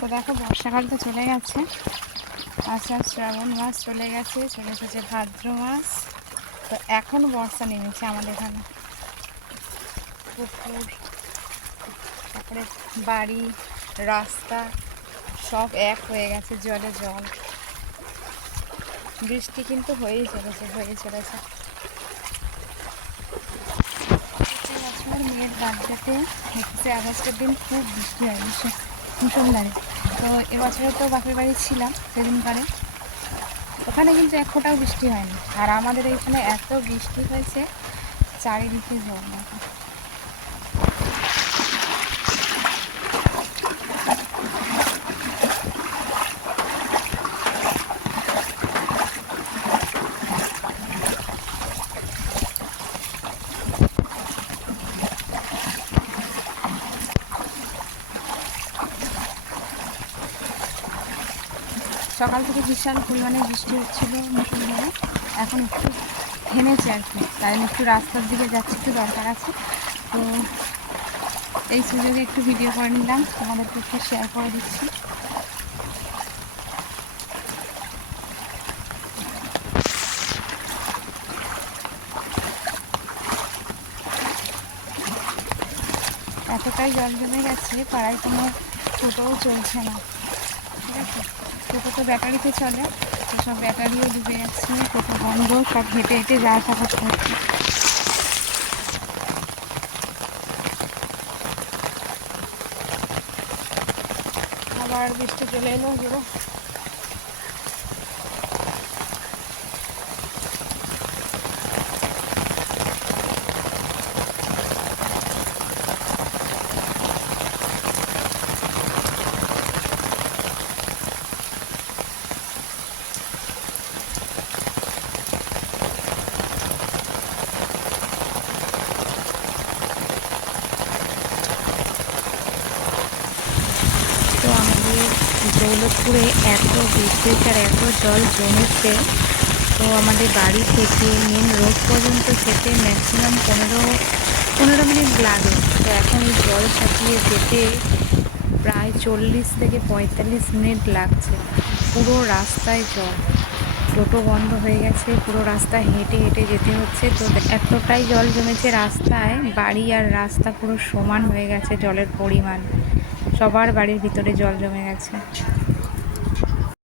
তো দেখো, বর্ষাকাল তো চলে গেছে। আষাঢ় শ্রাবণ মাস চলে গেছে, চলে এসেছে ভাদ্র মাস। তো এখন বর্ষা নেমেছে আমাদের এখানে। পুকুর, তারপরে বাড়ি, রাস্তা, সব এক হয়ে গেছে জলে জল। বৃষ্টি কিন্তু হয়েই চলেছে হয়েই চলেছে। মেয়ের একুশে আগস্টের দিন খুব বৃষ্টি হয়, ভীষণ মুসলধারে তো এবছরে তো বাপের বাড়ি ছিলাম সেদিনকারে। ওখানে কিন্তু এক ফোটাও বৃষ্টি হয়নি। আর আমাদের এইখানে এত বৃষ্টি হয়েছে, চারিদিকে জল সকাল থেকে বিশাল পরিমাণে বৃষ্টি হচ্ছিল মুসলধারে। এখন একটু থেমেছে আর কি। তাই একটু রাস্তার দিকে যাচ্ছি, একটু দরকার আছে। তো এই সুযোগে একটু ভিডিও করে নিলাম, তোমাদেরকে একটু শেয়ার করে দিচ্ছি। এতটাই জল জমে গেছে, পাড়ায় কোনো টোটোও চলছে না। ঠিক আছে? টোটো তো ব্যাটারিতে চলে সব ব্যাটারিও ডুবে যাচ্ছে টোটো বন্ধ, সব হেঁটে হেঁটে যা থাকা করছে। আবার বৃষ্টি চলে এলো তো আমাদের দৌলতপুরে এত বিদ্যুৎ আর এত জল জমেছে, তো আমাদের বাড়ি থেকে মেন রোড পর্যন্ত যেতে ম্যাক্সিমাম পনেরো পনেরো মিনিট লাগে। তো এখন এই জল ছাপিয়ে যেতে প্রায় চল্লিশ থেকে পঁয়তাল্লিশ মিনিট লাগছে। পুরো রাস্তায় জল। টোটো বন্ধ হয়ে গেছে, পুরো রাস্তা হেঁটে হেঁটে যেতে হচ্ছে। তো এতটাই জল জমেছে রাস্তায়, বাড়ি আর রাস্তা পুরো সমান হয়ে গেছে জলের পরিমাণ। সবার বাড়ির ভিতরে জল জমে গেছে।